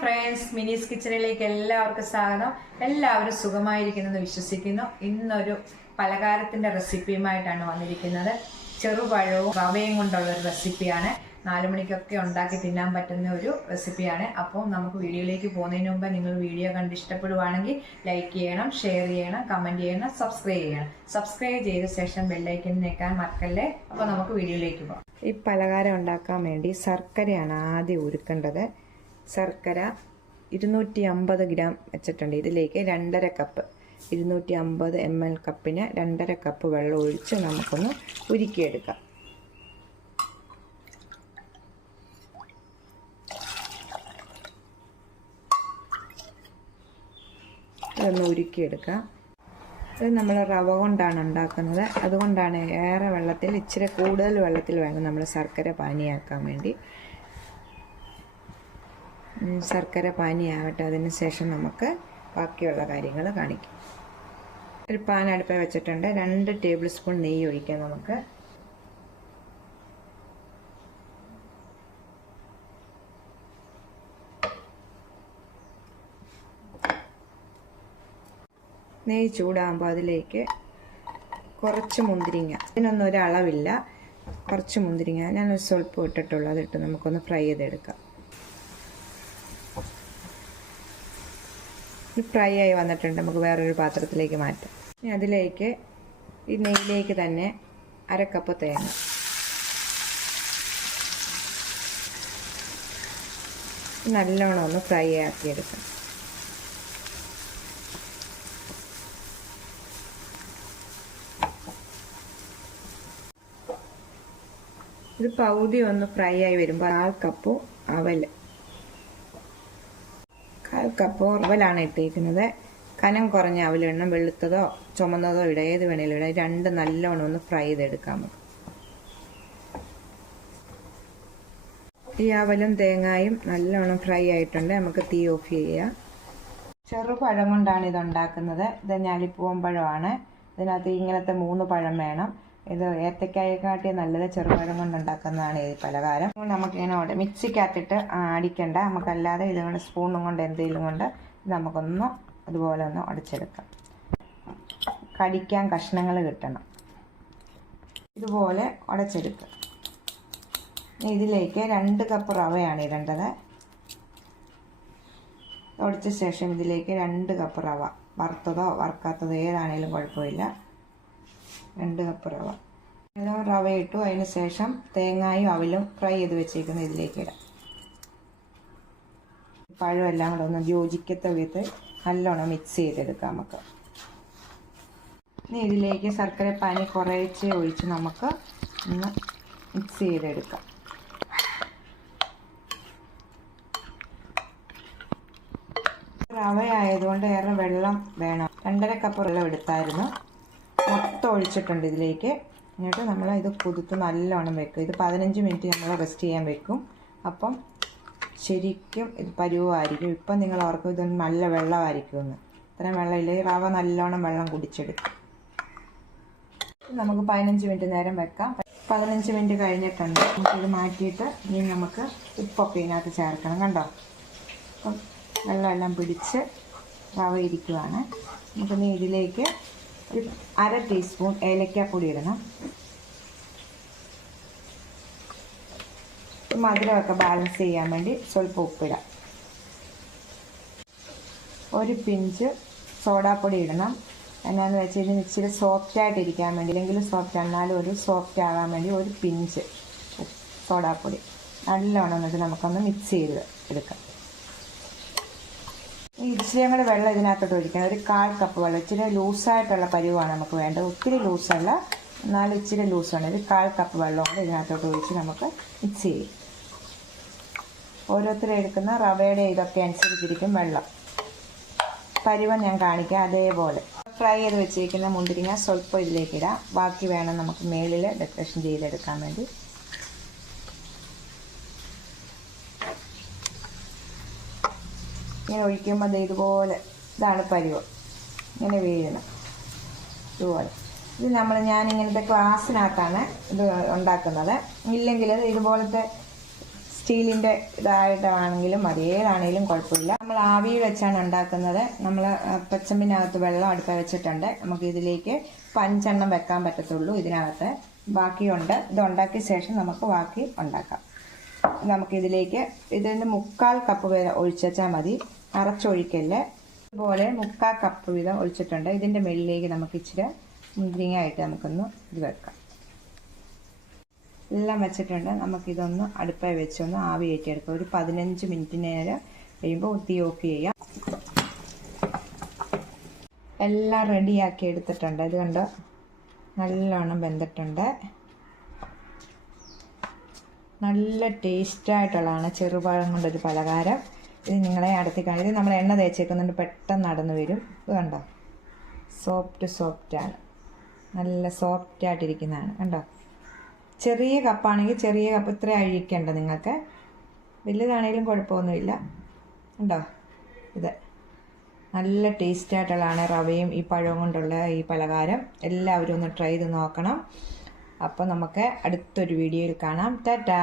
Friends മിനിസ് കിച്ചണിലേക്ക് എല്ലാവർക്കും സ്വാഗതം. എല്ലാവരും സുഖമായിരിക്കുന്നെന്ന് വിശ്വസിക്കുന്നു. ഇന്നൊരു പലഹാരത്തിന്റെ റെസിപ്പിയുമായിട്ടാണ് വന്നിരിക്കുന്നത്. ചെറുപഴവും റവയും കൊണ്ടുള്ള ഒരു റെസിപ്പിയാണ്. നാലു മണിക്കൊക്കെ ഉണ്ടാക്കി തിന്നാൻ പറ്റുന്ന ഒരു റെസിപ്പിയാണ്. അപ്പോൾ നമുക്ക് വീഡിയോയിലേക്ക് പോകുന്നതിന് മുമ്പ് നിങ്ങൾ വീഡിയോ കണ്ട് ഇഷ്ടപ്പെടുവാണെങ്കിൽ ലൈക്ക് ചെയ്യണം ഷെയർ ചെയ്യണം കമന്റ് ചെയ്യണം സബ്സ്ക്രൈബ് ചെയ്യണം. സബ്സ്ക്രൈബ് ചെയ്ത ശേഷം ബെല്ലൈക്കൻ നിൽക്കാൻ മറക്കല്ലേ? അപ്പോൾ നമുക്ക് വീഡിയോയിലേക്ക് പോകാം. ഈ പലഹാരം ഉണ്ടാക്കാൻ വേണ്ടി ശർക്കരയാണ് ആദ്യം ഉരുക്കേണ്ടത്. ശർക്കര ഇരുന്നൂറ്റി അമ്പത് ഗ്രാം വെച്ചിട്ടുണ്ട്. ഇതിലേക്ക് രണ്ടര കപ്പ് ഇരുന്നൂറ്റി അമ്പത് എം എൽ കപ്പിന് രണ്ടര കപ്പ് വെള്ളം ഒഴിച്ച് നമുക്കൊന്ന് ഉരുക്കിയെടുക്കാം. ഇതൊന്ന് ഉരുക്കിയെടുക്കാം. ഇത് നമ്മൾ റവ കൊണ്ടാണ് ഉണ്ടാക്കുന്നത്. അതുകൊണ്ടാണ് ഏറെ വെള്ളത്തിൽ ഇച്ചിരി കൂടുതൽ വെള്ളത്തിൽ വേണം നമ്മൾ ശർക്കര പാനിയാക്കാൻ വേണ്ടി. ശർക്കര പാനിയാവട്ടെ അതിന് ശേഷം നമുക്ക് ബാക്കിയുള്ള കാര്യങ്ങൾ കാണിക്കും. ഒരു പാൻ അടുപ്പിൽ വെച്ചിട്ടുണ്ട്. രണ്ട് ടേബിൾ സ്പൂൺ നെയ്യ് ഒഴിക്കാം നമുക്ക്. നെയ്യ് ചൂടാകുമ്പോൾ അതിലേക്ക് കുറച്ച് മുന്തിരിങ്ങ. ഇതിനൊന്നും ഒരു അളവില്ല. കുറച്ച് മുന്തിരിങ്ങ. ഞാനൊരു സ്വല്പം ഇട്ടിട്ടുള്ളൂ. അതിട്ട് നമുക്കൊന്ന് ഫ്രൈ ചെയ്തെടുക്കാം. ഫ്രൈ ആയി വന്നിട്ടുണ്ട്. നമുക്ക് വേറൊരു പാത്രത്തിലേക്ക് മാറ്റാം. ഇനി അതിലേക്ക് ഈ നെയ്യിലേക്ക് തന്നെ അര കപ്പ് തേങ്ങ. നല്ലോണം ഒന്ന് ഫ്രൈ ആക്കിയെടുക്കാം. ഇത് പകുതി ഒന്ന് ഫ്രൈ ആയി വരുമ്പോൾ ആ കപ്പ് അവൽ കപ്പ് അവലാണ് ഇട്ടിരിക്കുന്നത് കനം കുറഞ്ഞ അവലെണ്ണം വെളുത്തതോ ചുമന്നതോ ഇട. ഏത് വേണേലും ഇടാം. രണ്ട് നല്ലവണ്ണം ഒന്ന് ഫ്രൈ ചെയ്തെടുക്കാം. ഈ അവലും തേങ്ങായും നല്ലവണ്ണം ഫ്രൈ ആയിട്ടുണ്ട്. നമുക്ക് തീ ഓഫ് ചെയ്യാം. ചെറുപഴം കൊണ്ടാണ് ഇത് ഉണ്ടാക്കുന്നത്. ഇത് ഞാലിപ്പൂവൻ പഴമാണ്. ഇതിനകത്ത് ഇങ്ങനത്തെ മൂന്ന് പഴം വേണം. ഇത് ഏത്തക്കായെക്കാട്ടി നല്ലത് ചെറുപഴം കൊണ്ട് ഉണ്ടാക്കുന്നതാണ് ഈ പലഹാരം. നമുക്കിങ്ങനെ ഓടെ മിക്സിക്കകത്തിട്ട് അടിക്കണ്ട. നമുക്കല്ലാതെ ഇതുകൊണ്ട് സ്പൂണും കൊണ്ട് എന്തെങ്കിലും കൊണ്ട് നമുക്കൊന്ന് അതുപോലെ ഒന്ന് ഉടച്ചെടുക്കാം കടിക്കാൻ കഷ്ണങ്ങൾ കിട്ടണം. ഇതുപോലെ ഉടച്ചെടുക്കുക ഇതിലേക്ക് രണ്ട് കപ്പ് റവയാണ് ഇടേണ്ടത്. ഉടച്ച ശേഷം ഇതിലേക്ക് രണ്ട് കപ്പ് റവ. വറുത്തതോ വറുക്കാത്തതോ ഏതാണേലും കുഴപ്പമില്ല. രണ്ട് കപ്പ് റവ എല്ലാം റവ ഇട്ടു അതിന് ശേഷം തേങ്ങായും അവലും ഫ്രൈ ചെയ്ത് വെച്ചേക്കുന്നത് ഇതിലേക്ക് ഇടാം. പഴം എല്ലാം കൂടെ ഒന്ന് യോജിക്കത്ത വിധത്തിൽ നല്ലോണം മിക്സ് ചെയ്തെടുക്കാം നമുക്ക്. ഇനി ഇതിലേക്ക് ശർക്കര പാനി കുറേച്ച് ഒഴിച്ച് നമുക്ക് ഒന്ന് മിക്സ് ചെയ്തെടുക്കാം. റവ ആയതുകൊണ്ട് ഏറെ വെള്ളം വേണം. രണ്ടര കപ്പ് വെള്ളം എടുത്തായിരുന്നു. മൊത്തം ഒഴിച്ചിട്ടുണ്ട് ഇതിലേക്ക്. എന്നിട്ട് നമ്മൾ ഇത് കുതിർത്ത് നല്ലോണം വെക്കും. ഇത് പതിനഞ്ച് മിനിറ്റ് നമ്മൾ റെസ്റ്റ് ചെയ്യാൻ വെക്കും. അപ്പം ശരിക്കും ഇത് പരുവമായിരിക്കും ഇപ്പം നിങ്ങൾ ഓർക്കും ഇത് നല്ല വെള്ളമായിരിക്കുമെന്ന്. ഇത്രയും വെള്ളമില്ല ഈ റവ നല്ലോണം വെള്ളം കുടിച്ചെടുക്കും. നമുക്ക് പതിനഞ്ച് മിനിറ്റ് നേരം വെക്കാം. പതിനഞ്ച് മിനിറ്റ് കഴിഞ്ഞിട്ടുണ്ട്. നമുക്കിത് മാറ്റിയിട്ട് ഇനി നമുക്ക് ഉപ്പൊക്കെ ഇതിനകത്ത് ചേർക്കണം. കണ്ടോ? അപ്പം വെള്ളമെല്ലാം പിടിച്ച് റവ ഇരിക്കുവാണ്. നമുക്കിനി ഇതിലേക്ക് ഒരു അര ടീസ്പൂൺ ഏലക്കാപ്പൊടി ഇടണം മധുരമൊക്കെ ബാലൻസ് ചെയ്യാൻ വേണ്ടി സ്വല്പം ഉപ്പിടാം. ഒരു പിഞ്ച് സോഡാപ്പൊടി ഇടണം. എന്നാന്ന് വെച്ചാൽ കഴിഞ്ഞാൽ ഇച്ചിരി സോഫ്റ്റ് ആയിട്ട് ഇരിക്കാൻ വേണ്ടി അല്ലെങ്കിൽ സോഫ്റ്റ് എന്നാലും ഒരു സോഫ്റ്റ് ആകാൻ വേണ്ടി ഒരു പിഞ്ച് സോഡാപ്പൊടി. നല്ലോണം എന്നിട്ട് നമുക്കൊന്ന് മിക്സ് ചെയ്ത് എടുക്കാം. ഇച്ചിരിയും കൂടെ വെള്ളം ഇതിനകത്തോട്ട് ഒഴിക്കണം. ഒരു കാൽ കപ്പ് വെള്ളം. ഇച്ചിരി ലൂസായിട്ടുള്ള പരിവാണ് നമുക്ക് വേണ്ടത്. ഒത്തിരി ലൂസല്ല. എന്നാലും ഇച്ചിരി ലൂസാണ്. ഒരു കാൽ കപ്പ് വെള്ളം കൂടെ ഇതിനകത്തോട്ട് ഒഴിച്ച് നമുക്ക് മിക്സ് ചെയ്യും. ഓരോരുത്തർ എടുക്കുന്ന റവയുടെ ഇതൊക്കെ അനുസരിച്ചിരിക്കും വെള്ളം. പരിവ ഞാൻ കാണിക്കാം അതേപോലെ. ഫ്രൈ ചെയ്ത് വെച്ചിരിക്കുന്ന മുന്തിരിങ്ങ സ്വല്പം ഇതിലേക്ക് ഇടാം. ബാക്കി വേണം നമുക്ക് മേളിൽ ഡെക്കറേഷൻ ചെയ്തെടുക്കാൻ വേണ്ടി. ഇങ്ങനെ ഒഴിക്കുമ്പോൾ അത് ഇതുപോലെ ഇതാണ് പരുവം. ഇങ്ങനെ വീഴണം. ഇതുപോലെ. ഇത് നമ്മൾ ഞാൻ ഇങ്ങനത്തെ ഗ്ലാസ്സിനകത്താണ് ഇത് ഉണ്ടാക്കുന്നത്. ഇല്ലെങ്കിൽ ഇതുപോലത്തെ സ്റ്റീലിന്റെ ഇതായിട്ടാണെങ്കിലും മതി ഏതാണെങ്കിലും കുഴപ്പമില്ല. നമ്മൾ ആവിയിൽ വെച്ചാണ് ഉണ്ടാക്കുന്നത്. നമ്മൾ പച്ചമ്പിനകത്ത് വെള്ളം അടുപ്പ വെച്ചിട്ടുണ്ട്. നമുക്ക് ഇതിലേക്ക് പഞ്ചെണ്ണം വെക്കാൻ പറ്റത്തുള്ളൂ ഇതിനകത്ത്. ബാക്കിയുണ്ട്. ഇത് ഉണ്ടാക്കിയ ശേഷം നമുക്ക് ബാക്കി ഉണ്ടാക്കാം. നമുക്കിതിലേക്ക് ഇതിന്റെ മുക്കാൽ കപ്പ് വരെ ഒഴിച്ചാൽ മതി. അറച്ചൊഴിക്കല്ലേ ഇതുപോലെ മുക്കാൽ കപ്പ് വീതം ഒഴിച്ചിട്ടുണ്ട്. ഇതിന്റെ മേളിലേക്ക് നമുക്ക് ഇച്ചിരി മുന്തിരിങ്ങായിട്ട് നമുക്കൊന്ന് ഇത് വെക്കാം. എല്ലാം വെച്ചിട്ടുണ്ട്. നമുക്കിതൊന്ന് അടുപ്പായി വെച്ചൊന്ന് ആവി കയറ്റിയെടുക്കാം. ഒരു പതിനഞ്ച് മിനിറ്റ് നേരം കഴിയുമ്പോൾ തീ ഓഫ് ചെയ്യാം. എല്ലാം റെഡിയാക്കി എടുത്തിട്ടുണ്ട്. ഇത് കണ്ടോ? നല്ലോണം വെന്തിട്ടുണ്ട്. നല്ല ടേസ്റ്റായിട്ടുള്ളതാണ് ചെറുപഴം കൊണ്ടൊരു പലഹാരം. ഇത് നിങ്ങളെ അടുത്ത് കാണിത് നമ്മൾ എണ്ണ തേച്ചേക്കുന്നുണ്ട്. പെട്ടെന്ന് നടന്നു വരും. കണ്ടോ? സോഫ്റ്റ് സോഫ്റ്റാണ് നല്ല സോഫ്റ്റായിട്ടിരിക്കുന്നതാണ് കണ്ടോ? ചെറിയ കപ്പാണെങ്കിൽ ചെറിയ കപ്പ് ഇത്ര അഴിക്കണ്ട നിങ്ങൾക്ക്. വലുതാണെങ്കിലും കുഴപ്പമൊന്നുമില്ല. ഉണ്ടോ ഇത് നല്ല ടേസ്റ്റായിട്ടുള്ളതാണ് റവയും ഈ പഴവും കൊണ്ടുള്ള ഈ പലഹാരം. എല്ലാവരും ഒന്ന് ട്രൈ ചെയ്ത് നോക്കണം. അപ്പോൾ നമുക്ക് അടുത്തൊരു വീഡിയോയിൽ കാണാം. ടാറ്റാ!